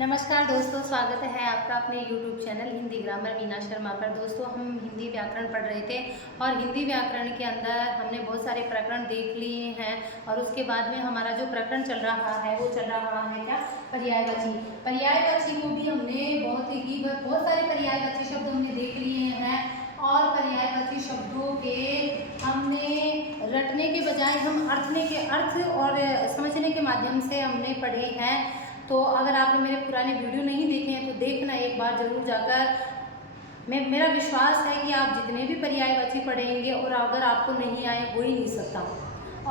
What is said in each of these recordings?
नमस्कार दोस्तों, स्वागत है आपका अपने YouTube channel Hindi grammar Meena Sharma पर। दोस्तों, हम हिंदी व्याकरण पढ़ रहे थे और हिंदी व्याकरण के अंदर हमने बहुत सारे प्रकरण देख लिए हैं और उसके बाद में हमारा जो प्रकरण चल रहा है वो चल रहा है क्या, पर्यायवाची। पर्यायवाची को भी हमने बहुत सारे पर्यायवाची शब्द हमने देख लिए हैं और पर्यायवाची शब्दों के हमने रटने के बजाय हम अर्थ और समझने के माध्यम से हमने पढ़े हैं। तो अगर आपने मेरे पुराने वीडियो नहीं देखे हैं तो देखना एक बार ज़रूर जाकर। मेरा विश्वास है कि आप जितने भी पर्यायवाची पढ़ेंगे और अगर आपको नहीं आए हो ही नहीं सकता।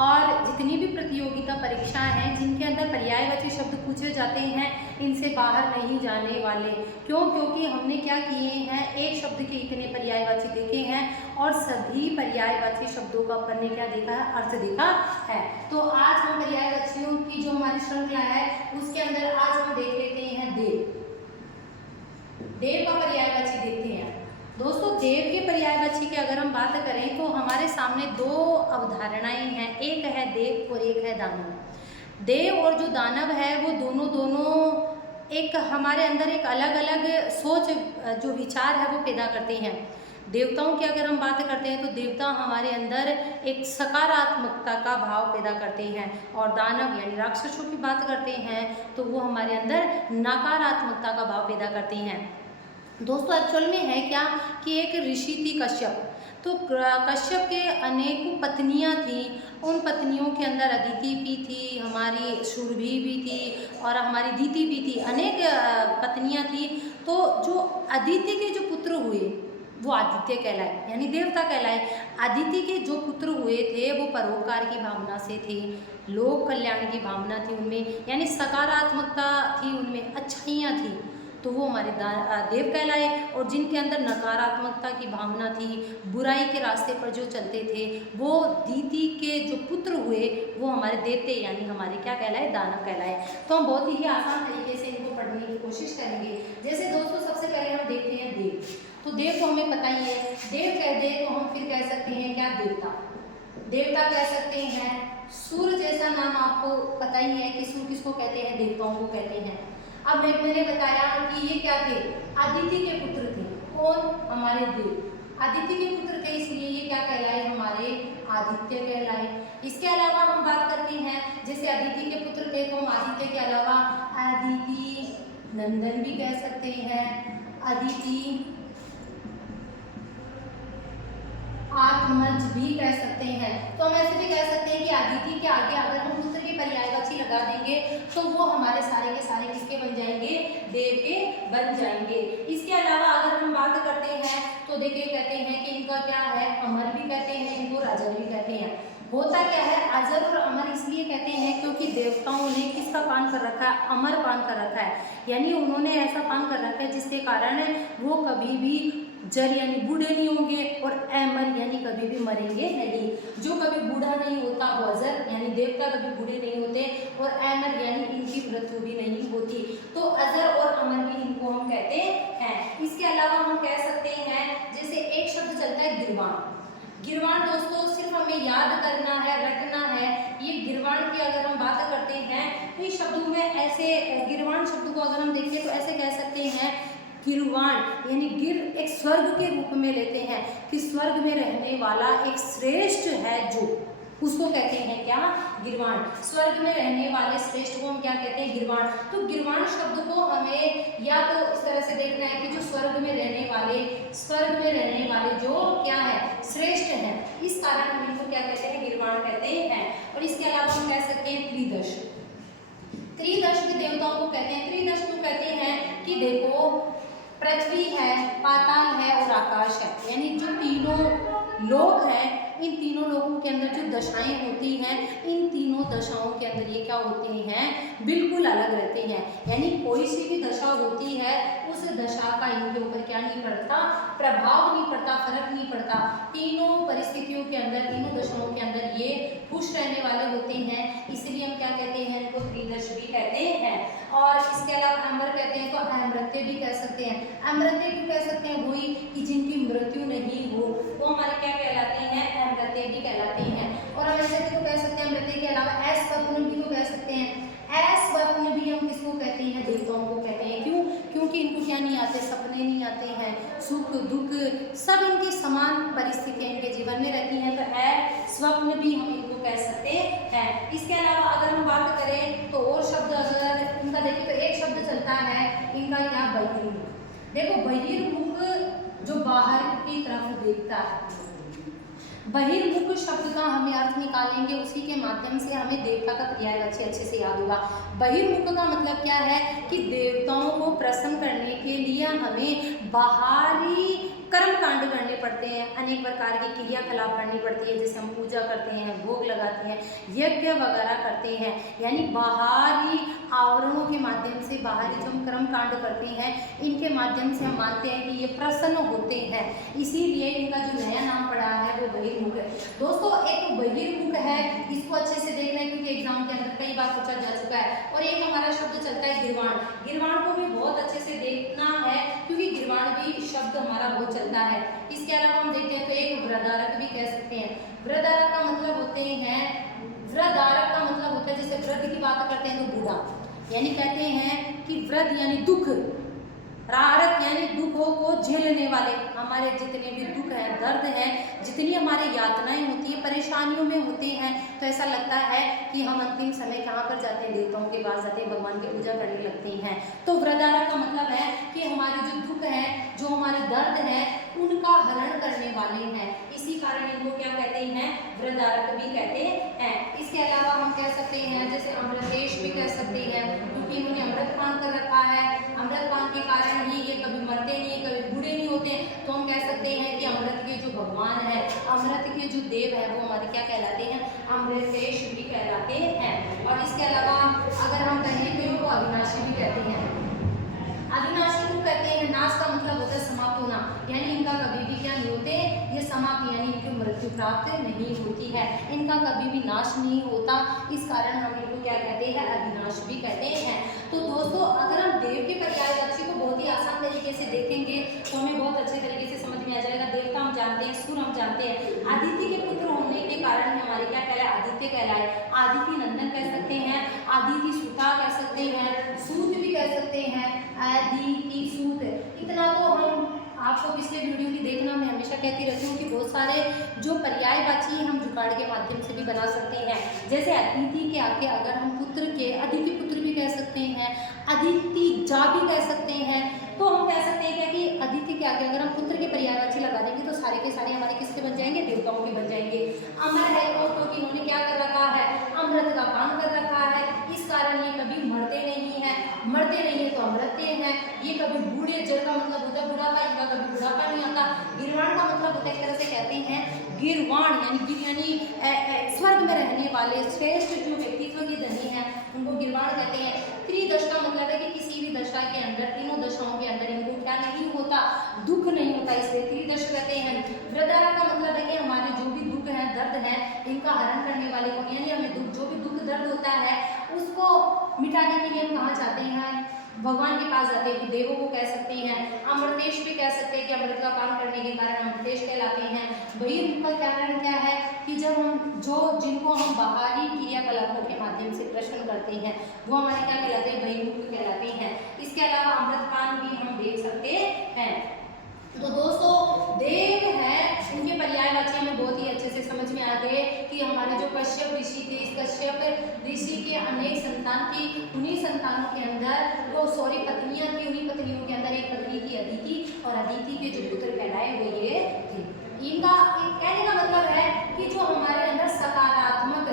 और जितनी भी प्रतियोगिता परीक्षाएं हैं जिनके अंदर पर्यायवाची शब्द पूछे जाते हैं, इनसे बाहर नहीं जाने वाले। क्यों? क्योंकि हमने क्या किए हैं, एक शब्द के इतने पर्यायवाची देखे हैं और सभी पर्यायवाची शब्दों का अपन ने क्या देखा है, अर्थ देखा है। तो आज हम पर्यायवाचियों की जो हमारी श्रृंखला है उसके अंदर आज हम देख लेते हैं देव। देव का पर्यायवाची देखते हैं। दोस्तों, देव के पर्यायवाची की अगर हम बात करें तो हमारे सामने दो अवधारणाएं हैं, एक है देव और एक है दानव। देव और जो दानव है वो दोनों एक हमारे अंदर एक अलग अलग सोच जो विचार है वो पैदा करते हैं। देवताओं की अगर हम बात करते हैं तो देवता हमारे अंदर एक सकारात्मकता का भाव पैदा करते हैं और दानव यानी राक्षसों की बात करते हैं तो वो हमारे अंदर नकारात्मकता का भाव पैदा करते हैं। दोस्तों, एक्चुअल में है क्या कि एक ऋषि थी कश्यप। तो कश्यप के अनेकों पत्नियां थी। उन पत्नियों के अंदर अदिति भी थी, हमारी सुरभि भी थी और हमारी दीति भी थी। अनेक पत्नियां थी। तो जो अदिति के जो पुत्र हुए वो आदित्य कहलाए, यानी देवता कहलाए। अदिति के जो पुत्र हुए थे वो परोपकार की भावना से थे, लोक कल्याण की भावना थी उनमें, यानी सकारात्मकता थी उनमें, अच्छाइयाँ थी, तो वो हमारे देव कहलाए। और जिनके अंदर नकारात्मकता की भावना थी, बुराई के रास्ते पर जो चलते थे, वो दीति के जो पुत्र हुए वो हमारे देवते यानी हमारे क्या कहलाए, दानव कहलाए। तो हम बहुत ही आसान तरीके से इनको पढ़ने की कोशिश करेंगे। जैसे दोस्तों, सबसे पहले हम देखते हैं देव। तो देव को हमें पता ही है, देव कह दे तो हम फिर कह सकते हैं क्या, देवता। देवता कह सकते हैं। सूर्य जैसा नाम आपको पता ही है कि सूर्य किसको कहते हैं, देवताओं को कहते हैं। अब मैंने बताया कि ये क्या थे, अदिति के पुत्र थे। कौन? हमारे देव। अदिति के पुत्र थे इसलिए ये क्या कहलाए, हमारे आदित्य कहलाए। इसके अलावा हम बात करते हैं, जैसे अदिति के पुत्र थे तो हम आदित्य के अलावा अदिति नंदन भी कह सकते हैं, अदिति आत्मज भी कह सकते हैं। तो हम ऐसे भी कह सकते हैं कि अदिति के आगे अगर हम पुत्र की पर्यायवाची लगा देंगे तो वो हमारे सारे के सारे किसके बन जाएंगे, देव के बन जाएंगे। इसके अलावा अगर हम बात करते हैं तो देखिए कहते हैं कि इनका क्या है, अमर भी कहते हैं, इनको राजा भी कहते हैं। होता क्या है, अजर और अमर इसलिए कहते हैं क्योंकि देवताओं ने किसका पान कर रखा है, अमर पान कर रखा है, यानी उन्होंने ऐसा पान कर रखा है जिसके कारण वो कभी भी जर यानी बूढ़े नहीं होंगे और अमर यानी कभी भी मरेंगे नहीं। जो कभी बूढ़ा नहीं होता वो अजर यानी देवता कभी बूढ़े नहीं होते और अमर यानी इनकी मृत्यु भी नहीं होती। तो अजर और अमर भी इनको हम कहते हैं। इसके अलावा हम कह सकते हैं, जैसे एक शब्द चलता है गिरवाण। गिरवाण दोस्तों सिर्फ हमें याद करना है, रखना है। ये गिरवाण की अगर हम बात करते हैं तो इस शब्दों में ऐसे गिरवाण शब्द को अगर हम देखें तो ऐसे कह सकते हैं, गिरवाण यानी गिर एक स्वर्ग के रूप में लेते हैं कि स्वर्ग में रहने वाला एक श्रेष्ठ है जो, उसको कहते हैं क्या, गिरवाण। स्वर्ग में रहने वाले श्रेष्ठ को हम क्या कहते हैं, गिरवाण। तो गिरवाण शब्द को हमें या तो इस तरह से देखना है कि जो स्वर्ग में रहने वाले जो क्या है, श्रेष्ठ है, इस कारण हम इनको क्या कहते हैं, गिरवाण कहते हैं। और इसके अलावा हम कह सकते हैं त्रिदश। त्रिदश भी देवताओं को कहते हैं। त्रिदश को कहते हैं कि देखो पृथ्वी है, पाताल है और आकाश है, यानी जो तीनों लोक हैं, इन तीनों लोगों के अंदर जो दशाएं होती हैं, इन तीनों दशाओं के अंदर ये क्या होते हैं, बिल्कुल अलग रहते हैं। यानी कोई सी भी दशा होती है उस दशा का इनके ऊपर क्या नहीं पड़ता, प्रभाव नहीं पड़ता, फर्क नहीं पड़ता। तीनों परिस्थितियों के अंदर, तीनों दशाओं के अंदर ये खुश रहने वाले होते हैं, इसलिए हम क्या कहते हैं, इनको त्रिदश भी कहते हैं। और इसके अलावा अमर कहते हैं तो अमृत्य भी कह सकते हैं। अमृत्य क्यों कह सकते हैं, वही कि जिनकी मृत्यु नहीं हो वो हमारे क्या कहलाते हैं, अमृत्य भी कहलाते हैं। और हम ऐसे तो कह सकते हैं अमृत्य के अलावा अस्वप्न भी तो कह सकते हैं। अस्वप्न भी हम किसको कहते हैं, देवताओं को कहते हैं। सुख दुख सब इनकी समान परिस्थितियाँ इनके जीवन में रहती हैं, तो है स्वप्न भी हम इनको कह सकते हैं। इसके अलावा अगर हम बात करें तो और शब्द अगर इनका देखें तो एक शब्द चलता है इनका क्या, बहिर्मुख। देखो बहिर्मुख जो बाहर की तरफ देखता है, बहिर्मुख शब्द का हमें अर्थ निकालेंगे, उसी के माध्यम से हमें देवता का पर्यायवाची अच्छे से याद होगा। बहिर्मुख का मतलब क्या है कि देवताओं को प्रसन्न करने के लिए हमें बाहरी कर्म कांड करने पड़ते हैं, अनेक प्रकार की क्रियाकलाप करनी पड़ती है, जैसे हम पूजा करते हैं, भोग लगाते हैं, यज्ञ वगैरह करते हैं, यानी बाहरी आवरणों के माध्यम से बाहरी जो हम कर्म कांड करते हैं इनके माध्यम से हम मानते हैं कि ये प्रसन्न होते हैं, इसीलिए इनका जो नया नाम पड़ा है वो बहिर्मुख है। दोस्तों एक बहिर्मुख है, इसको अच्छे से देखना है क्योंकि एग्जाम के अंदर कई बार पूछा जा चुका है। और एक हमारा शब्द चलता है गिरवाण, गिरवाण को भी बहुत अच्छे से देखना है क्योंकि गिरवाण भी शब्द हमारा बहुत चलता है। इसके अलावा हम देखते हैं तो एक वृदारक भी कह सकते हैं। वृदारक का मतलब होते हैं, वृदारक का मतलब होता है, जैसे वृद्ध की बात करते हैं तो बूढ़ा, यानी कहते हैं कि वृद्ध यानी दुख, रारक यानी दुखों को झेलने वाले, हमारे जितने भी दुख हैं, दर्द हैं, जितनी हमारे यातनाएं होती हैं, परेशानियों में होते हैं, तो ऐसा लगता है कि हम अंतिम समय कहाँ पर जाते हैं, देवताओं के पास जाते हैं, भगवान की पूजा करने लगते हैं। तो वृदारक का मतलब है कि हमारे जो दुख हैं, जो हमारे दर्द हैं, उनका हरण करने वाले हैं, इसी कारण इनको क्या कहते हैं, वृदारक भी कहते हैं। इसके अलावा हम कह सकते हैं जैसे अमृतेश भी कह सकते हैं क्योंकि इन्होंने अमृत पान कर रखा है, अमृत पान के कारण ही ये कभी मरते नहीं, कभी बूढ़े नहीं होते, तो हम कह सकते हैं कि अमृत के जो भगवान है, अमृत के जो देव है वो हमारे क्या कहलाते हैं, अमृतेश भी कहलाते हैं। और इसके अलावा अगर हम कहें तो इनको अविनाशी भी कहते हैं। अविनाशी को कहते हैं, नाश का मतलब होता है समाप्त होना, यानी इनका कभी भी क्या नहीं होते, ये समाप्त यानी इनकी मृत्यु प्राप्त नहीं होती है, इनका कभी भी नाश नहीं होता, इस कारण हम इनको क्या कहते हैं, अविनाश भी कहते हैं। तो दोस्तों अगर हम देव के पर्यायवाची को बहुत ही आसान तरीके से देखेंगे तो हमें बहुत अच्छे तरीके से समझ में आ जाएगा। देवता हम जानते हैं, सुर हम जानते हैं, आदित्य के पुत्र होने के कारण हमारे क्या कहलाए, आदित्य कहलाए, आदित्य नंदन कह सकते हैं, आदित्य सुता कह सकते हैं, सूत भी कह सकते हैं, आदित्य सूत। इतना तो हम आपको पिछले वीडियो की देखना मैं हमेशा कहती रहती हूँ कि बहुत सारे जो पर्यायवाची हम जुगाड़ के माध्यम से भी बना सकते हैं, जैसे अदिति के आगे अगर हम पुत्र के, अदिति पुत्र भी कह सकते हैं, अदिति जा भी कह सकते हैं, तो हम कह सकते हैं क्या कि अदिति के आगे अगर हम पुत्र के पर्यायवाची लगा देंगे तो सारे के सारे हमारे किसके बन जाएंगे, देवताओं के बन जाएंगे। अमर है तो इन्होंने क्या कर रखा है, अमृत का पान कर रखा है, इस कारण ये कभी मरते नहीं है, मरते नहीं है तो अमृत्य है, ये कभी बूढ़े, जड़ का मतलब होता है बुढ़ापा, इनका कभी बुढ़ापा नहीं आता। गिरवाण का मतलब होता है एक तरह से कहते हैं गिरवाण यानी स्वर्ग में रहने वाले श्रेष्ठ जो व्यक्तित्व के धनी है उनको गिरवाण कहते हैं। त्रिदश का मतलब है कि किसी भी दशा के अंदर, तीनों दशाओं के अंदर इनको क्या नहीं होता, दुख नहीं होता, इसलिए त्रिदश कहते हैं। वृदारक का मतलब है कि हमारे जो भी दुख है, दर्द है, इनका हरण करने वाले को, यानी हमें दुख, जो भी दुख दर्द होता है उसको मिटाने के लिए हम कहाँ जाते हैं, भगवान के पास जाते हैं, देवों को कह सकते हैं। अमृतेश भी कह सकते हैं कि अमृत का पान करने के कारण अमृतेश कहलाते हैं। बहिर्मुख का कारण क्या है कि जब हम जिनको हम बाहरी क्रियाकलापों के माध्यम से प्रश्न करते हैं वो हमारे क्या कहलाते हैं, बहिर्मुख कहलाते हैं। इसके अलावा अमृत पान भी हम देख सकते हैं। तो दोस्तों देव है, उनके पर्यायवाची हमें बहुत ही अच्छे से समझ में आ गए कि हमारे जो कश्यप ऋषि थे, इस कश्यप ऋषि के अनेक संतान थी, उन्हीं संतानों के अंदर वो पत्नियां थी, उन्हीं पत्नियों के अंदर एक पत्नी थी अदिति, और अदिति के जो पुत्र कहलाए वो ये थे। इनका कहने का मतलब है कि जो हमारे अंदर सकारात्मक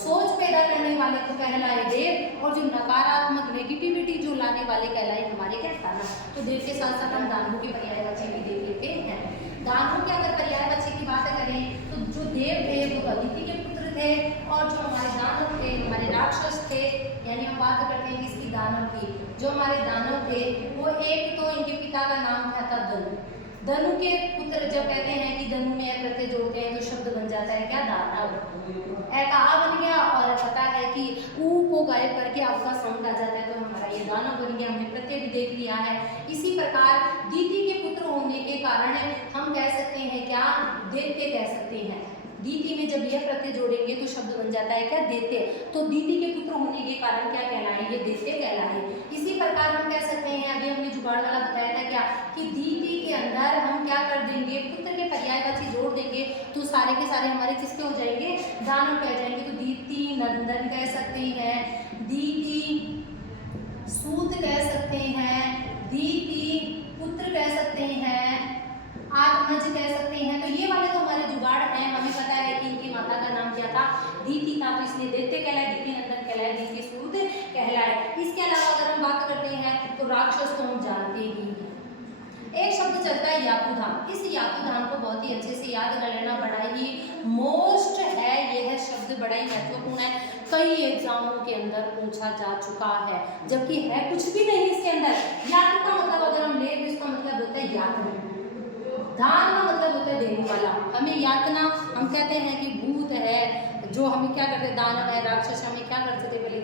सोच पैदा करने वाले को कहलाए देव, और जो नकारात्मक नेगेटिविटी जो लाने वाले कहलाए हमारे क्या, दानव। तो देव के साथ साथ हम दानवों की पर्यायवाची भी देख लेते हैं। दानवों के अगर पर्यायवाची की बात करें तो जो देव थे वो अदिति के पुत्र थे, और जो हमारे दानव थे, हमारे राक्षस थे, यानी हम बात करते हैं किसकी, दानव की। जो हमारे दानव थे वो एक तो इनके पिता का नाम क्या था, धनु। धनु के पुत्र जब कहते हैं कि धनु में प्रत्यय जोड़ते हैं तो शब्द बन जाता है क्या, दानव। ए का आ बन गया, और पता है कि ऊ को गायब करके आप का साउंड आ जाता है तो हमारा ये दानव बन गया, हमने प्रत्यय भी देख लिया है। इसी प्रकार दीति के पुत्र होने के कारण हम कह सकते हैं क्या, दैत्य कह सकते हैं। दीति में जब यह प्रत्यय जोड़ेंगे तो शब्द बन जाता है क्या, दैत्य। तो दीति के पुत्र होने के कारण क्या कहलाए, ये दैत्य कहलाए। इसी प्रकार हम कह सकते हैं, अभी हमने जुगाड़ वाला बताया था क्या कि दीति इसके अंदर हम क्या कर देंगे, पुत्र के पर्यायवाची जोड़ देंगे तो सारे के सारे हमारे किसके हो जाएंगे, दानव कह जाएंगे। तो दीप्ति नंदन कह सकते हैं, दीप्ति सूत कह सकते हैं, दीप्ति पुत्र कह सकते हैं, आत्मज कह सकते हैं। तो ये वाले तो हमारे जुगाड़ हैं। हमें पता है कि इनकी माता का नाम क्या था, दीप्ति था, तो इसलिए दैत्य कहलाए, दीप्ति नंदन कहलाए, दीप्ति सूत कहलाए। इसके अलावा अगर हम बात करते हैं तो राक्षस तो हम जानते ही हैं। एक शब्द चलता है याकुधान। इस याकुधान को बहुत ही अच्छे से याद कर लेना, बड़ा ही मोस्ट है यह शब्द, बड़ा ही महत्वपूर्ण है। कई एग्जामों के अंदर पूछा जा चुका है, जबकि है कुछ भी नहीं इसके अंदर। यातु का मतलब अगर हम ले तो इसका मतलब होता है यातना, दान का मतलब होता है देने वाला। हमें यातना, हम कहते हैं कि भूत है जो हमें क्या करते, दानव है, राक्षस, हमें क्या करते थे, पहले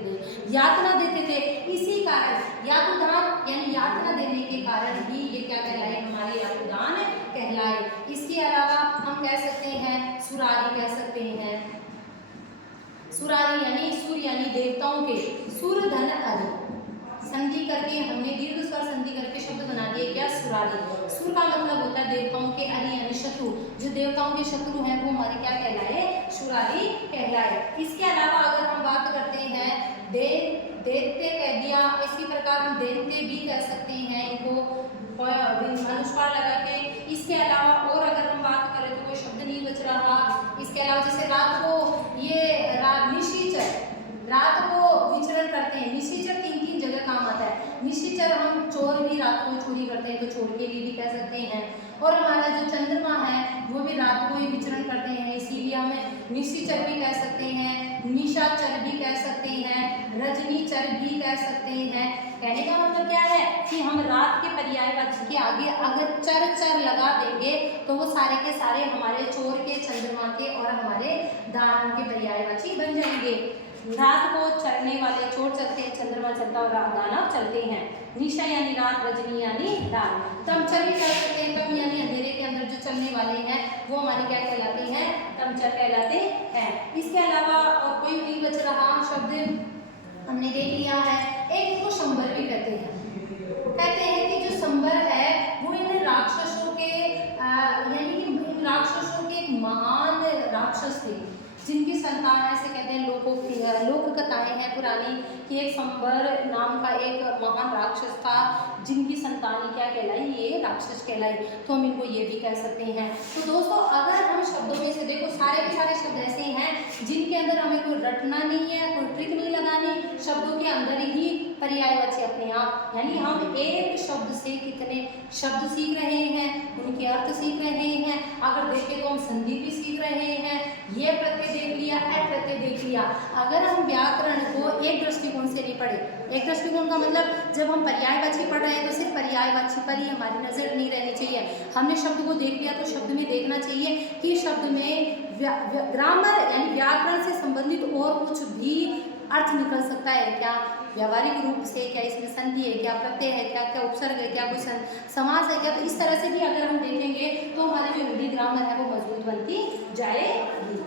यातना देते थे। इसी कारण यातुदान यानी यातना देने के कारण ही ये क्या कहलाए, हमारे यातुदान कहलाए। इसके अलावा हम कह सकते हैं सुरारी कह सकते हैं। सुरारी यानी सुर यानी देवताओं के, सुर धन अरि संधि करके हमने दीर्घ स्वर संधि करके शब्द बना दिए क्या, सुरारी। सुर का मतलब होता है देवताओं के, अरि यानी शत्रु, जो देवताओं के शत्रु हैं वो हमारे क्या कहलाए, सुरारी कहलाए। इसके अलावा अगर हम बात करते हैं दैत्य कह दिया, इसी प्रकार हम दैत्य भी कह सकते हैं इनको अनुस्वार लगा के। इसके अलावा और अगर हम बात करें तो कोई शब्द नहीं बच रहा। इसके अलावा जैसे रात को ये निशाचर, रात को विचरण करते हैं, निशाचर तीन जगह काम आता है। निशाचर हम चोर भी रात को चोरी करते हैं तो चोर के लिए भी कह सकते हैं। और हमारा जो चंद्रमा है वो भी रात को ही विचरण करते हैं, इसीलिए हमें निशाचर भी कह सकते हैं, निशाचर भी कह सकते हैं, रजनीचर भी कह सकते हैं। कहने का मतलब क्या है कि हम रात के पर्यायवाची के आगे अगर चर लगा देंगे तो वो सारे के सारे हमारे चोर के, चंद्रमा के और हमारे दानव के पर्यायवाची बन जाएंगे। रात को चलने वाले चोर चलते हैं, चंद्रमा चलता और दानव चलते हैं। निशा यानी रात, रजनी यानी दान। तमचर भी कह सकते हैं, तम यानी अंधेरे के अंदर जो चलने वाले हैं वो हमारे क्या कहलाते हैं, तमचर कहलाते हैं। इसके अलावा और कोई नहीं बच रहा शब्द, हमने देख लिया है। एक को शंबर भी कहते हैं कि जो शंबर है वो इन राक्षसों के यानी कि इन राक्षसों के एक महान राक्षस थे जिनकी संतान ऐसे कहते हैं, लोक कथाएं हैं पुरानी कि एक शंबर नाम का एक महान राक्षस था जिनकी संतान क्या कहलाई, ये राक्षस कहलाई। तो हम इनको ये भी कह सकते हैं। तो दोस्तों अगर हम शब्दों में से देखो सारे के सारे शब्द ऐसे हैं जिनके अंदर हमें कोई रटना नहीं है, कोई ट्रिक नहीं लगानी, शब्दों के अंदर ही पर्यायवाची अपने आप, यानी हम एक शब्द से कितने शब्द सीख रहे हैं, उनके अर्थ सीख रहे हैं। अगर देखें तो हम संधि भी सीख रहे हैं, ये प्रत्यय देख लिया, ए प्रत्यय देख लिया। अगर हम व्याकरण को एक दृष्टिकोण से नहीं पढ़े, एक दृष्टिकोण का मतलब जब हम पर्यायवाची पढ़ रहे हैं तो सिर्फ पर्यायवाची पर ही हमारी नजर नहीं रहनी चाहिए। हमने शब्द को देख लिया तो शब्द में देखना चाहिए कि शब्द में ग्रामर यानी व्याकरण से संबंधित और कुछ भी अर्थ निकल सकता है क्या, व्यावहारिक रूप से क्या इसमें संधि है, क्या प्रत्यय है, क्या क्या उपसर्ग है, क्या कोई समास है क्या। तो इस तरह से भी अगर हम देखेंगे तो हमारी जो हिंदी ग्रामर है वो मजबूत बनती जाएगी।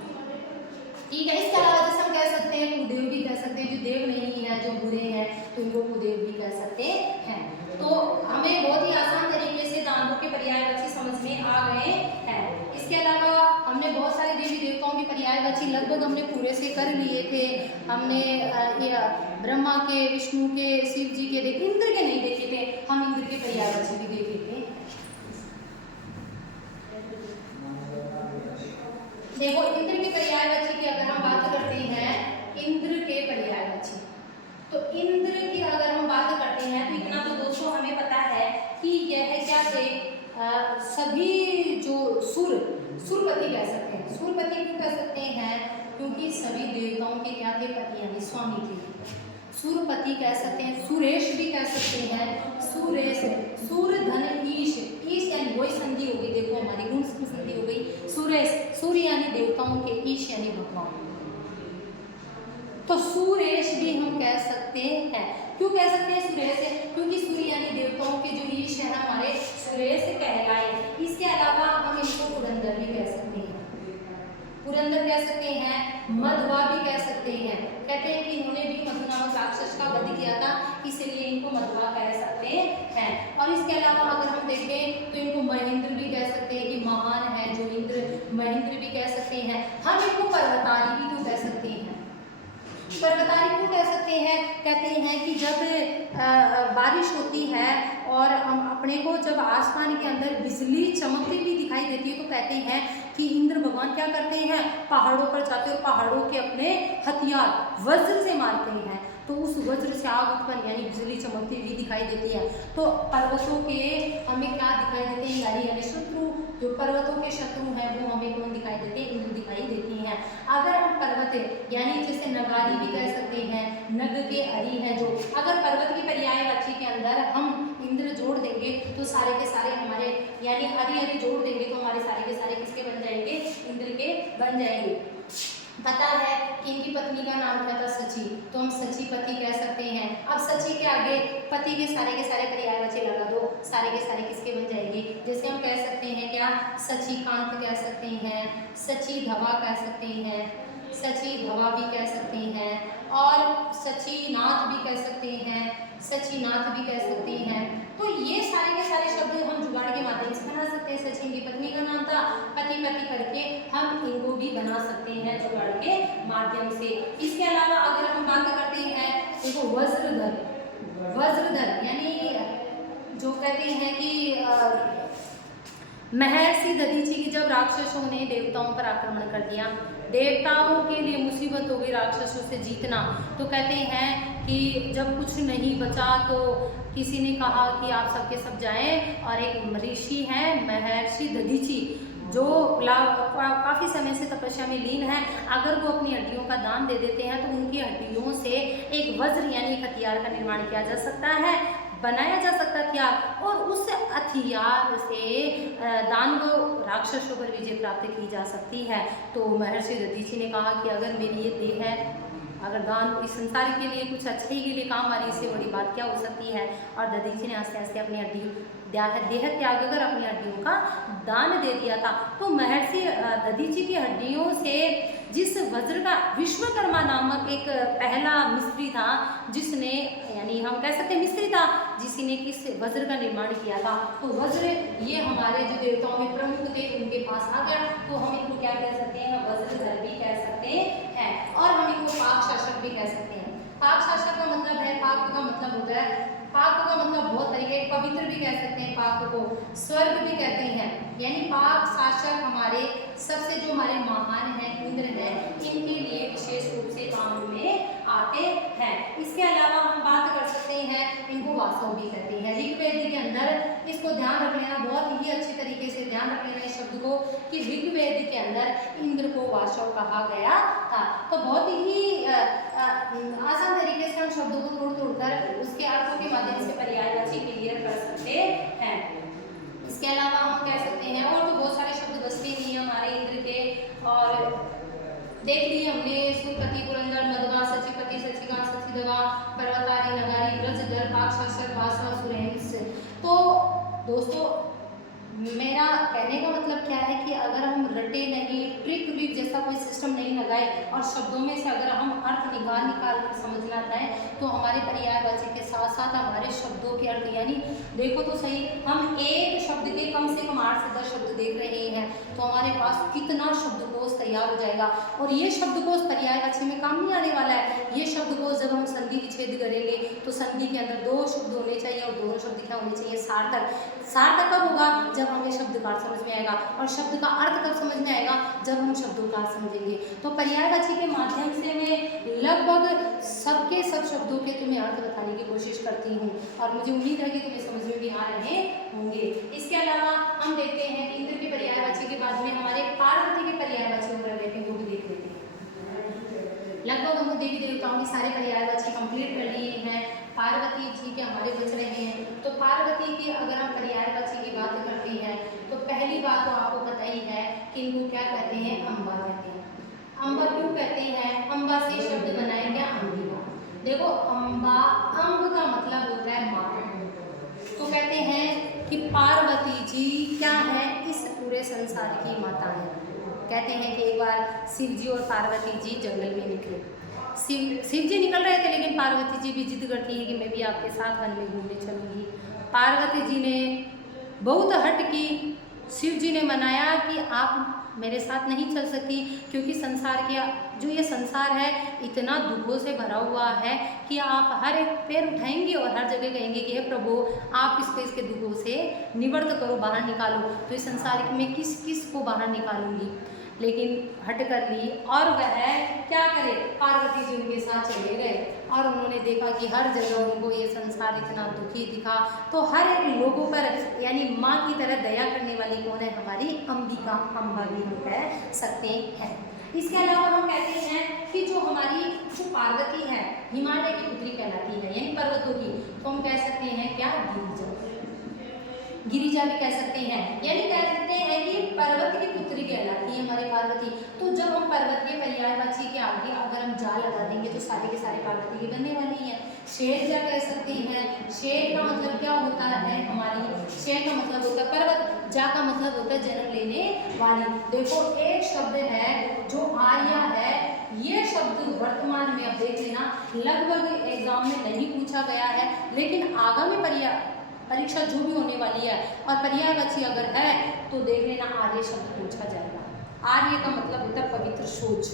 ठीक है। इसके अलावा जैसे हम कह सकते हैं कुदेव भी कह सकते हैं, जो देव नहीं है, जो बुरे हैं तो इनको कुदेव भी कह सकते हैं। तो हमें बहुत ही आसान तरीके से दानवों के पर्यायवाची समझ में आ गए हैं। इसके अलावा हमने बहुत सारे देवी देवताओं के पर्यायवाची लगभग हमने पूरे से कर लिए थे। हमने ब्रह्मा के, विष्णु के, शिव जी के देखे, इंद्र के नहीं देखे थे, हम इंद्र के पर्यायवाची भी देखे थे। देखो इंद्र के पर्यायवाची की अगर हम बात करते हैं, इंद्र के पर्यायवाची, तो इंद्र की अगर हम बात करते हैं तो इतना तो दोस्तों हमें पता है कि यह क्या थे, सभी जो सुरपति कह सकते हैं। सुरपति क्यों कह सकते हैं, क्योंकि सभी देवताओं के क्या थे, पति यानी स्वामी थे। सुरपति कह सकते हैं, सुरेश भी कह सकते हैं, सुरेश, सूर धन ईश, ईश यानी वही संधि हो गई, देखो हमारी गुण संधि हो गई। सुरेश, सूर्य यानी देवताओं के, ईश यानी भगवान, तो सुरेश भी हम कह सकते हैं। क्यों कह सकते हैं सुरेश, क्योंकि सूर्य यानी देवताओं के जो ईश है हमारे, सुरेश कहलाए। इसके अलावा हम इनको पुरंदर भी कह सकते हैं, पुरंदर कह सकते हैं, मध्वा भी कह सकते हैं। कहते हैं कि इन्होंने भी मधु नामक राक्षस का वध किया था, इसलिए इनको मध्वा कह सकते हैं। और इसके अलावा अगर हम देखें तो इनको कहते हैं कि जब बारिश होती है और हम अपने को जब आसमान के अंदर बिजली चमकती हुई दिखाई देती है तो कहते हैं कि इंद्र भगवान क्या करते हैं, पहाड़ों पर जाते और पहाड़ों के अपने हथियार वज्र से मारते हैं, तो उस वज्र से आग उत्पन्न यानी बिजली चमकती हुई दिखाई देती है। तो पर्वतों के हमें क्या दिखाई देते हैं, यानी शत्रु, जो पर्वतों के शत्रु हैं वो हमें कौन दिखाई देते हैं, इंद्र दिखाई देते हैं। अगर हम पर्वत यानी जैसे नगारी भी कह सकते हैं, नग के अरी है जो, अगर पर्वत की पर्यायवाची के अंदर हम इंद्र जोड़ देंगे तो सारे के सारे हमारे यानी अरी अरी जोड़ देंगे तो हमारे सारे के सारे किसके बन जाएंगे, इंद्र के बन जाएंगे। पता है कि इनकी पत्नी का नाम क्या था, सची, तो हम सची पति कह सकते हैं। अब सची के आगे पति के सारे पर्यायवाची लगा दो, सारे के सारे किसके बन जाएंगे, जैसे हम कह सकते हैं क्या, सचिकांत कह सकते हैं, सची धवा कह सकते हैं, सची धवा भी कह सकते हैं, और सचीनाथ भी कह सकते हैं, सचीनाथ भी कह सकते हैं। तो ये सारे के सारे शब्द हम जुगाड़ के माध्यम से बना सकते हैं। सचिन की पत्नी का नाम था, पति पति करके हम इनको भी बना सकते हैं जुगाड़ के माध्यम से। इसके अलावा अगर हम बात करते हैं, देखो वज्रधर, वज्रधर यानी जो कहते हैं कि महर्षि दधीचि की जब राक्षसों ने देवताओं पर आक्रमण कर दिया, देवताओं के लिए मुसीबत हो गई राक्षसों से जीतना, तो कहते हैं कि जब कुछ नहीं बचा तो किसी ने कहा कि आप सबके सब जाएं, और एक ऋषि हैं महर्षि दधीचि जो काफ़ी समय से तपस्या में लीन है, अगर वो अपनी हड्डियों का दान दे देते हैं तो उनकी हड्डियों से एक वज्र यानी एक हथियार का निर्माण किया जा सकता है, बनाया जा सकता हथियार, और उस हथियार से दानव राक्षसों पर विजय प्राप्त की जा सकती है। तो महर्षि दधीचि ने कहा कि अगर मेरी ये देह है, अगर दान इस संसार के लिए कुछ अच्छे ही के लिए काम आ रही, इससे बड़ी बात क्या हो सकती है। और दधीचि ने आस्ते आस्ते अपनी देह त्याग कर अपनी हड्डियों का दान दे दिया था। तो महर्षि दधीचि की हड्डियों से जिस वज्र का, विश्वकर्मा नामक एक पहला मिस्त्री था जिसने, यानी हम कह सकते हैं मिस्त्री था जिसने किस वज्र का निर्माण किया था, तो वज्र ये हमारे जो देवताओं में प्रमुख थे उनके पास आ गया, तो हम इनको क्या कह सकते हैं, वज्रधर भी कह सकते हैं, और हम इनको पाक शासक भी कह सकते हैं। पाक शासक का मतलब है, पाक का मतलब होता है, पाक का मतलब बहुत तरीके, पवित्र भी कह सकते हैं पाक को, स्वर्ग भी कहते हैं, यानी पाक शासक हमारे सबसे जो हमारे महान हैं, इंद्र हैं, इनके लिए विशेष रूप से काम में आते हैं। इसके अलावा हम बात कर सकते हैं, इनको वासव भी कहते हैं। ऋग्वेद के अंदर इसको ध्यान रख लेना, बहुत ही अच्छी तरीके से ध्यान रख लेना इस शब्द को, कि ऋग्वेद के अंदर इंद्र को वासव कहा गया था। तो बहुत ही आसान तरीके से हम शब्दों को तोड़ तोड़कर उसके अर्थों के माध्यम से पर्यायवाची क्लियर कर सकते हैं। इसके अलावा हम कह सकते हैं, और तो बहुत सारे शब्द बचते नहीं हैं हमारे इंद्र के, और देख लिए हमने सुरपति, पुरंदर, मधवा, सचिपति, सचिकांत, सचिधवा, पर्वतारी, नगारी, ब्रजधर, पाक शासक, भाषा, सुरेंस। तो दोस्तों मेरा कहने का मतलब क्या है कि अगर हम रटे नहीं, ट्रिक व्रिक जैसा कोई सिस्टम नहीं लगाए और शब्दों में से अगर हम अर्थ निकाल कर समझना चाहें, तो हमारे पर्यायवाची के साथ साथ हमारे शब्दों के अर्थ, यानी देखो तो सही, हम एक शब्द के कम से कम 8 से 10 शब्द देख रहे हैं, तो हमारे पास कितना शब्दकोश तैयार हो जाएगा। और ये शब्दकोश पर्यायवाची में काम नहीं आने वाला है। ये शब्दकोश जब हम संधि विच्छेद करेंगे तो संधि के अंदर 2 शब्द होने चाहिए, और दोनों शब्द क्या होने चाहिए, सार्थक। सार्थक कब होगा, जब हमें शब्द का अर्थ समझ में आएगा, और शब्द का अर्थ कब समझ में आएगा, जब हम शब्दों का अर्थ समझेंगे। तो पर्यायवाची के माध्यम से मैं लगभग सबके सब शब्दों के तुम्हें अर्थ बताने की कोशिश करती हूँ, और मुझे उम्मीद है कि तुम्हें समझ में भी आ रहे होंगे। इसके अलावा हम देखते हैं कि इंद्र की पर्यायवाची के बाद में हमारे पार्वती के पर्यायवाची हो रहे थे, वो भी देख लेते हैं। लगभग हम देवी देवताओं के सारे पर्यायवाची कंप्लीट कर लिए हैं। पार्वती जी के हमारे बच रहे हैं। तो पार्वती की अगर हम पर्यायवाची की बात करते हैं, तो पहली बात तो आपको पता ही है कि इनको क्या कहते हैं, अम्बा कहते हैं। अम्बा क्यों कहते हैं, अम्बा से शब्द बनाया गया अंबिका। देखो अम्बा, अम्ब का मतलब होता है माता। तो कहते हैं कि पार्वती जी क्या है, इस पूरे संसार की माता है। कहते हैं कि एक बार शिव जी और पार्वती जी जंगल में निकले। शिव जी निकल रहे थे, लेकिन पार्वती जी भी जिद करती है कि मैं भी आपके साथ वन में घूमने चलूँगी। पार्वती जी ने बहुत हट की। शिव जी ने मनाया कि आप मेरे साथ नहीं चल सकती, क्योंकि संसार के जो ये संसार है इतना दुखों से भरा हुआ है कि आप हर एक पैर उठाएंगे और हर जगह कहेंगे कि हे प्रभु आप इसके दुखों से निवृत्त करो, बाहर निकालो। तो इस संसार की मैं किस किस को बाहर निकालूंगी, लेकिन हट कर ली। और वह क्या करे, पार्वती जी उनके साथ चले गए और उन्होंने देखा कि हर जगह उनको ये संसार इतना दुखी दिखा। तो हर एक लोगों पर यानी माँ की तरह दया करने वाली कौन है, हमारी अंबिका, अम्बा भी हम कह सकते हैं। इसके अलावा हम कहते हैं कि जो हमारी जो पार्वती है हिमालय की पुत्री कहलाती है, यानी पर्वतों की, तो हम कह सकते हैं क्या, गिरिजा। गिरिजा भी कह सकते हैं, यानी कह सकते हैं कि पर्वत की पुत्री कहलाती है हमारी पार्वती। तो जब हम पर्वत के पर्यायवाची के आगे अगर हम जा लगा देंगे तो सारे के सारे पार्वती के बनने वाली हैं। शेरजा कह सकते हैं, शेर का मतलब क्या होता है, हमारी शेर का मतलब होता है पर्वत, जा का मतलब होता है जन्म लेने वाली। देखो एक शब्द है जो आर्या है, ये शब्द वर्तमान में अब देख लेना लगभग एग्जाम में नहीं पूछा गया है, लेकिन आगामी परीक्षा जो भी होने वाली है और पर्यायवाची अगर है तो देख लेना आर्य शब्द पूछा जाएगा। आर्य का मतलब होता है पवित्र सोच,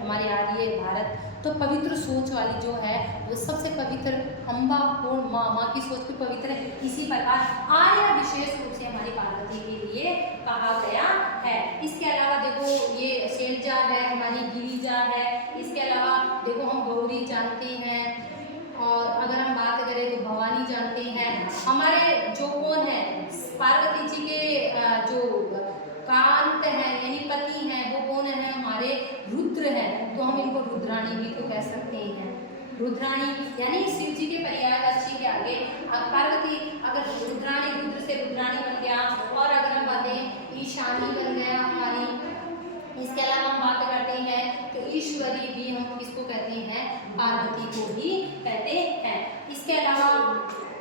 हमारे आर्य भारत, तो पवित्र सोच वाली जो है वो सबसे पवित्र अम्बा और माँ की सोच भी पवित्र है। इसी प्रकार आर्य विशेष रूप से हमारी पार्वती के लिए कहा गया है। इसके अलावा देखो ये शेरजा है, हमारी गिरिजा है, इसके अलावा देखो हम गौरी जानते हैं, और अगर हम बात करें तो भवानी जानते हैं। हमारे जो कौन है पार्वती जी के जो कांत हैं यानी पति हैं वो कौन है, हमारे रुद्र हैं, तो हम इनको रुद्राणी भी तो कह सकते हैं। रुद्राणी यानी शिव जी के पर्यायवाची के आगे पार्वती अगर रुद्राणी, रुद्र से रुद्राणी बन गया। और अगर हम बातें ईशानी बन गया हमारी। इसके अलावा हम बात करते हैं तो ईश्वरी भी हम किसको कहते हैं, पार्वती को ही कहते हैं। इसके अलावा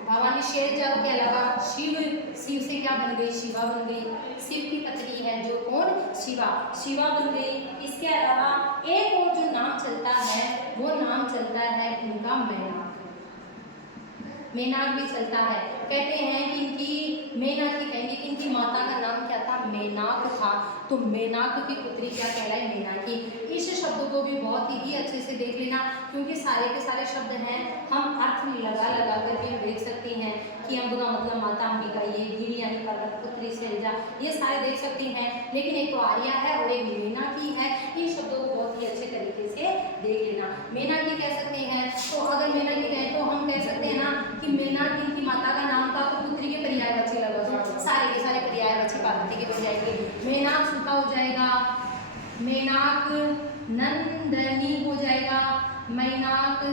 भवानी शेरजा के अलावा शिव से क्या बन गई, शिवा बन गई, शिव की पत्नी है जो कौन, शिवा बन गई। इसके अलावा एक और जो नाम चलता है वो नाम चलता है इनका मेनाक भी चलता है। कहते हैं कि इनकी मेनाक की कहेंगे कि इनकी माता का नाम क्या था, मेनाक था, तो मेनाक की पुत्री क्या कहलाई, मेनाकी। इस शब्द को भी बहुत ही अच्छे से देख लेना, क्योंकि सारे के सारे शब्द हैं, हम अर्थ लगा कर भी हम देख सकते हैं कि अम्ब का मतलब माता अंबिका, ये गिरी यानी पर्वत, पुत्री शेरजा, ये सारे देख सकते हैं। लेकिन एक तो आर्या है और एक मेनाकी है, इन शब्दों को बहुत ही अच्छे तरीके से देख लेना। मेनाकी कह सकते हैं, तो अगर मेनाकी कहें तो हम कह सकते हैं ना कि मेनाक इनकी माता का नाम था, तो पुत्री के पर्यायवाची लगा दो, सारे के सारे पर्यायवाची पार्वती के बन जाएंगे। मेनाक सूखा हो जाएगा, मेनाक नंदनी हो जाएगा, मेनाक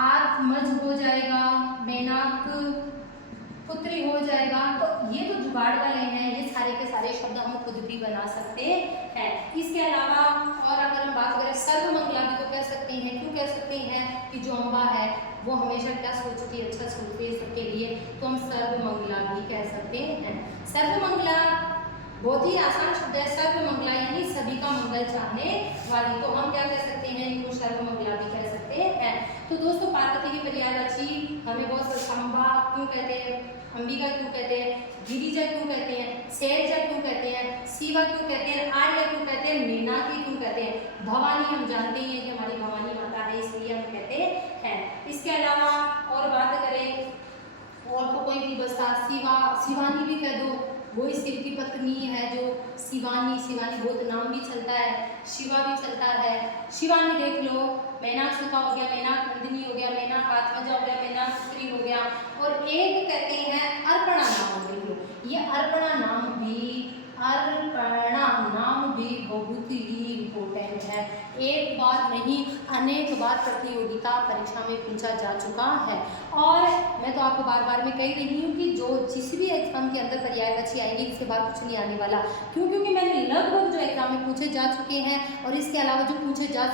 आत्मज हो जाएगा, मेनाक पुत्री हो जाएगा। तो ये तो जुगाड़ वाले हैं, ये सारे के सारे शब्द हम खुद भी बना सकते हैं। इसके अलावा और अगर हम बात करें सर्वमंगला भी तो कह सकते हैं। क्यों कह सकते हैं कि जो अम्बा है वो हमेशा क्या सोचती है, अच्छा सोचती है सबके लिए, तो हम सर्वमंगला भी कह सकते हैं। सर्वमंगला बहुत ही आसान शब्द है, सर्वमंगला यानी सभी का मंगल चाहने वाली, तो हम क्या कह सकते हैं, इनको सर्वमंगला भी कह सकते हैं। तो दोस्तों पार्वती की पर्यायवाची हमें बहुत अम्बा क्यों कहते हैं, अंबिका क्यों कहते हैं, गिरिजा क्यों कहते हैं, शेरजा क्यों कहते हैं, शिवा क्यों कहते हैं, आर्या क्यों कहते हैं, मेनाकी क्यों कहते हैं, भवानी हम जानते ही हैं कि हमारी भवानी माता है इसलिए हम कहते हैं। इसके अलावा और बात करें और तो कोई भी बसता, शिवानी भी कह दो, वही शिव की पत्नी है जो शिवानी बहुत नाम भी चलता है, शिवा भी चलता है। शिवानी देख लो, मेनाक सूखा हो गया, मेनाक नंदिनी हो गया, मेनाक आत्मजा हो गया, मेनाक पुत्री हो गया। और एक कहते हैं अर्पणा नाम, देख लो ये अर्पणा नाम भी बहुत ही इम्पोर्टेंट है। एक बार नहीं अनेक बार प्रतियोगिता परीक्षा में पूछा जा चुका है। और मैं तो आपको बार बार में कह रही हूँ कि जो जिस भी एग्जाम के अंदर पर्यायवाची आएंगे इसके बाद कुछ नहीं आने वाला, क्योंकि मैंने लगभग जो एग्जाम में पूछे जा चुके हैं और इसके अलावा जो पूछे जा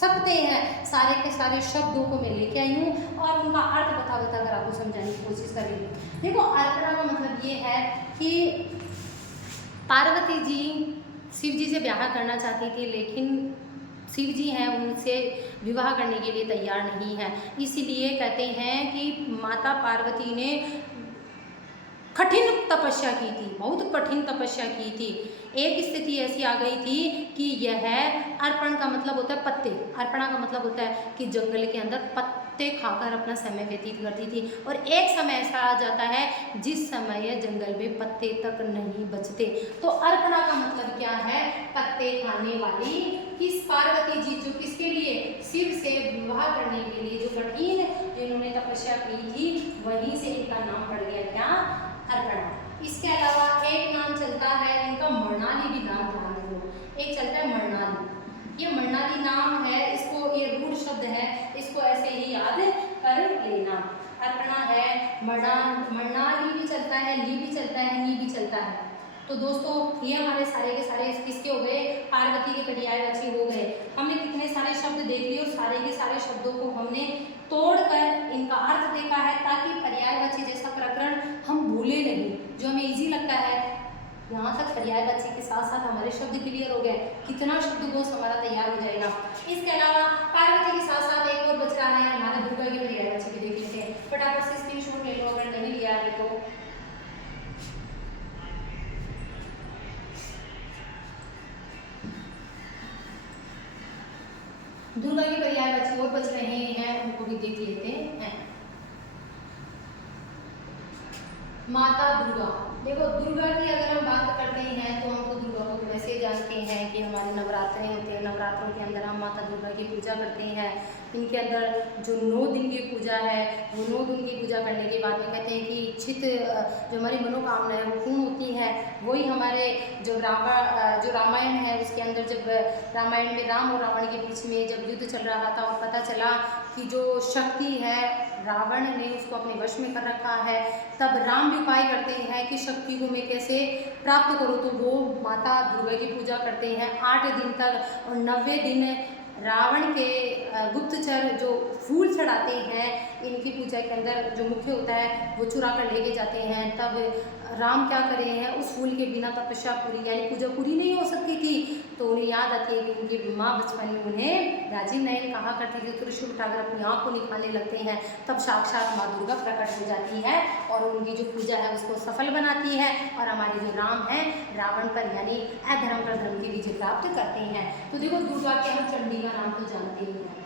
सकते हैं सारे के सारे शब्दों को मैं लेके आई हूँ और उनका अर्थ बता कर आपको समझाने की कोशिश कर रही हूँ। देखो अर्पणा का मतलब ये है कि पार्वती जी शिव जी से ब्याह करना चाहती थी, लेकिन शिव जी हैं उनसे विवाह करने के लिए तैयार नहीं है। इसीलिए कहते हैं कि माता पार्वती ने कठिन तपस्या की थी, बहुत कठिन तपस्या की थी। एक स्थिति ऐसी आ गई थी कि यह अर्पण का मतलब होता है पत्ते, अर्पणा का मतलब होता है कि जंगल के अंदर पत्ते खाकर अपना समय व्यतीत करती थी। और एक समय ऐसा आ जाता है जिस समय जंगल में पत्ते तक नहीं बचते। तो अर्पणा का मतलब क्या है? पत्ते खाने वाली किस पार्वती जी, जो किसके लिए? शिव से विवाह करने के लिए जो कठिन जिन्होंने तपस्या की थी, वहीं से इनका नाम पड़ गया क्या? अर्पणा। इसके अलावा एक नाम चलता है इनका मृणाली भी नाम ध्यान रखो, एक चलता है मृणाली। ये मृणाली नाम है, इसको ये रूढ़ शब्द है, इसको ऐसे ही याद कर लेना। अर्पणा है, मृणाली भी चलता है, ली भी चलता है, नी भी चलता है। तो दोस्तों ये हमारे सारे के सारे किसके हो गए? पार्वती के पर्यायवाची हो गए। हमने कितने सारे शब्द देख लिए और सारे के सारे शब्दों को हमने तोड़कर इनका अर्थ देखा है, ताकि पर्यायवाची जैसा प्रकरण हम भूले नहीं, जो हमें इजी लगता है। यहाँ तक पर्यायवाची के साथ साथ हमारे शब्द क्लियर हो गए, कितना शब्दकोश हमारा तैयार हो जाएगा। इसके अलावा पार्वती के साथ साथ एक और बच रहा है हमारा दुर्गा के पर्यायवाची भी देख लेते हैं। फटाफट से स्क्रीनशॉट ले लो अगर नहीं लिया है तो। दुर्गा के पर्यायवाची और बच रहे हैं, उनको भी देख लेते हैं। माता दुर्गा, देखो दुर्गा की अगर हम बात करते हैं तो हम तो दुर्गा को वैसे जानते हैं कि हमारे नवरात्रे होते हैं, नवरात्रों के अंदर हम माता दुर्गा की पूजा करते हैं। इनके अंदर जो 9 दिन की पूजा है, वो 9 दिन की पूजा करने के बाद में कहते हैं कि इच्छित जो हमारी मनोकामना है वो पूर्ण होती है। वही हमारे जो रामायण है उसके अंदर, जब रामायण में राम और रावण के बीच में जब युद्ध चल रहा था और पता चला कि जो शक्ति है रावण ने उसको अपने वश में कर रखा है, तब राम भी उपाय करते हैं कि शक्ति को मैं कैसे प्राप्त करूं, तो वो माता दुर्गा की पूजा करते हैं 8 दिन तक। और 90 दिन रावण के गुप्तचर जो फूल चढ़ाते हैं इनकी पूजा के अंदर, जो मुख्य होता है वो चुरा कर लेके जाते हैं। तब राम क्या करे हैं, उस फूल के बिना तपस्या पूरी यानी पूजा पूरी नहीं हो सकती थी। तो उन्हें याद आती है कि उनकी माँ बचपन में उन्हें राजीव नयन कहा करती थी, त्रिशूल उठाकर अपनी आँख को निकालने लगते हैं। तब साक्षात माँ दुर्गा प्रकट हो जाती है और उनकी जो पूजा है उसको सफल बनाती है, और हमारे जो राम हैं रावण पर यानी अधर्म पर धर्म की विजय प्राप्त करते हैं। तो देखो दुर्गा के हम चंडी का नाम तो जानते ही हैं।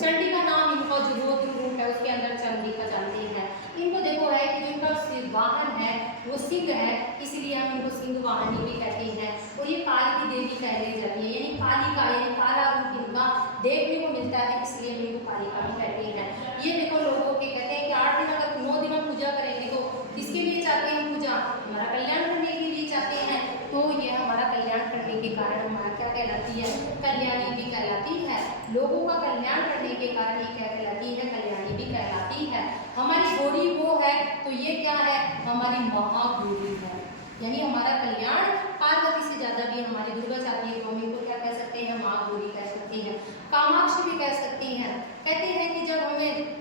चंडी का नाम इनका जो रुद्र रूप है उसके अंदर चंडी का जानते हैं। इनको देखो है कि जो इनका वाहन है वो सिंह है, इसलिए हम इनको सिंह वाहनी भी कहते हैं। और ये काल की देवी कहलाई जाती है, यानी कालिका यानी काला रूप इनका देखने को मिलता है, इसलिए हम इनको कालिका भी कहते हैं। ये देखो लोगों के कहते हैं कि 8 दिन अगर 9 दिन हम पूजा करेंगे तो किसके लिए चाहते हैं पूजा? हमारा कल्याण करने के लिए चाहते हैं। तो ये हमारा कल्याण करने के कारण हमारा क्या कहलाती है? कल्याणी भी कहलाती है। लोगों का कल्याण करने के कारण ये क्या कहलाती है? कल्याणी भी कहलाती है। हमारी गौरी वो है, तो ये क्या है? हमारी महागौरी है, यानी हमारा कल्याण पार्वती से ज्यादा भी हमारी दुर्गा चाहती है, तो हम इनको क्या कह सकते हैं? महागौरी कह सकते हैं, कामाक्षी भी कह सकती हैं। कहते हैं कि जब हमें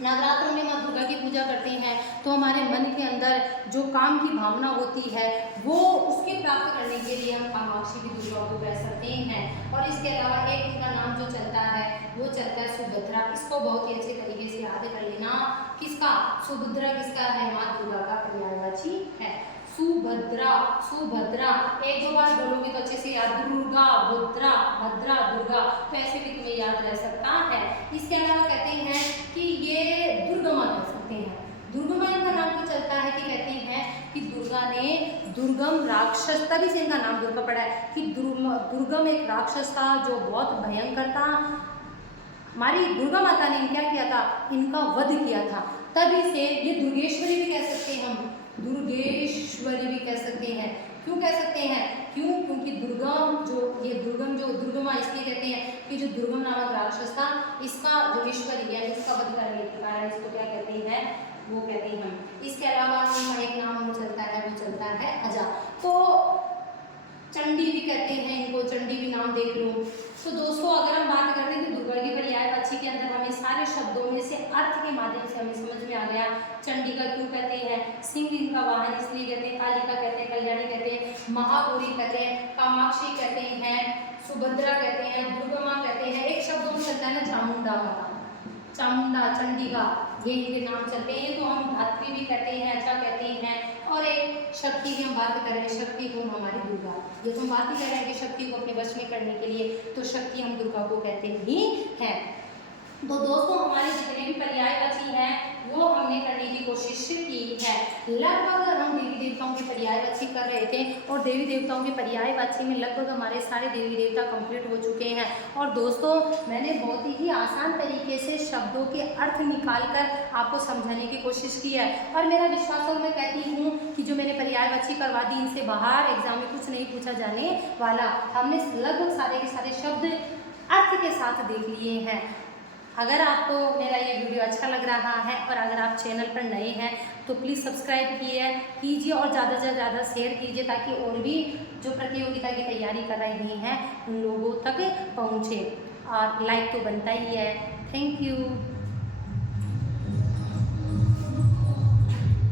नवरात्रों में माँ दुर्गा की पूजा करते हैं तो हमारे मन के अंदर जो काम की भावना होती है वो उसके प्राप्त करने के लिए हम कामाक्षी की दुर्गा को कह सकते हैं। और इसके अलावा एक इनका नाम जो चलता है वो चलता है सुभद्रा। इसको बहुत ही अच्छे तरीके से याद कर लेना। किसका? सुभद्रा किसका है? माँ दुर्गा का पर्यायवाची है। सुभद्रा, सुभद्रा एक दो बार बोलोगे तो अच्छे से याद, दुर्गा, भद्रा, भद्रा, दुर्गा, तो ऐसे भी तुम्हें याद रह सकता है। इसके अलावा कहते हैं कि ये दुर्गमा कह सकते हैं। दुर्गमा इनका नाम क्यों चलता है कि कहते हैं कि दुर्गा ने दुर्गम राक्षस, तभी से इनका नाम दुर्गा पड़ा है कि दुर्गम एक राक्षस था जो बहुत भयंकर था। हमारी दुर्गा माता ने क्या किया था? इनका वध किया था। तभी से ये दुर्गेश्वरी भी कह सकते हैं, हम दुर्गेश्वरी भी कह सकते हैं। क्यों कह सकते हैं? क्यों? क्योंकि दुर्गम जो दुर्गमा इसलिए कहते हैं कि जो दुर्गम नामक राक्षस था इसका जो ईश्वरी है इसका वध करने के कारण इसको क्या कहते हैं? वो कहते हैं हम। इसके अलावा इनका एक नाम वो चलता है अजा। तो चंडी भी कहते हैं इनको, चंडी भी नाम देख लो। तो दोस्तों अगर हम बात करते हैं तो दुर्गा के पर्यायवाची के अंदर हमें सारे शब्दों में से अर्थ के माध्यम से हमें समझ में आ गया। चंडिका क्यों कहते हैं? सिंह इनका वाहन इसलिए कहते हैं, कालिका कहते हैं, कल्याणी कहते हैं, महागौरी कहते हैं, कामाक्षी कहते हैं, सुभद्रा कहते हैं, दुर्गमा कहते हैं। एक शब्दों में चलता है ना चामुंडा माता, चामुंडा, चंडिका, ये इनके नाम चलते हैं। तो हम धात्री भी कहते हैं, अच्छा कहते हैं। और एक शक्ति की हम बात कर रहे हैं, शक्ति को हमारी दुर्गा, ये तो हम बात ही कर रहे हैं कि शक्ति को अपने वश में करने के लिए तो शक्ति हम दुर्गा को कहते ही हैं। तो दोस्तों हमारे जितने भी पर्यायवाची हैं वो हमने करने की कोशिश की है। लगभग हम देवी देवताओं के पर्यायवाची कर रहे थे और देवी देवताओं के पर्यायवाची में लगभग हमारे सारे देवी देवता कंप्लीट हो चुके हैं। और दोस्तों मैंने बहुत ही आसान तरीके से शब्दों के अर्थ निकाल कर आपको समझाने की कोशिश की है। और मेरा विश्वास और मैं कहती हूँ कि जो मैंने पर्यायवाची करवा दी इनसे बाहर एग्जाम में कुछ नहीं पूछा जाने वाला। हमने लगभग सारे के सारे शब्द अर्थ के साथ देख लिए हैं। अगर आपको मेरा ये वीडियो अच्छा लग रहा है और अगर आप चैनल पर नए हैं तो प्लीज़ सब्सक्राइब कीजिए और ज़्यादा से ज़्यादा शेयर कीजिए ताकि और भी जो प्रतियोगिता की तैयारी कर रहे हैं उन लोगों तक पहुँचे। और लाइक तो बनता ही है। Thank you.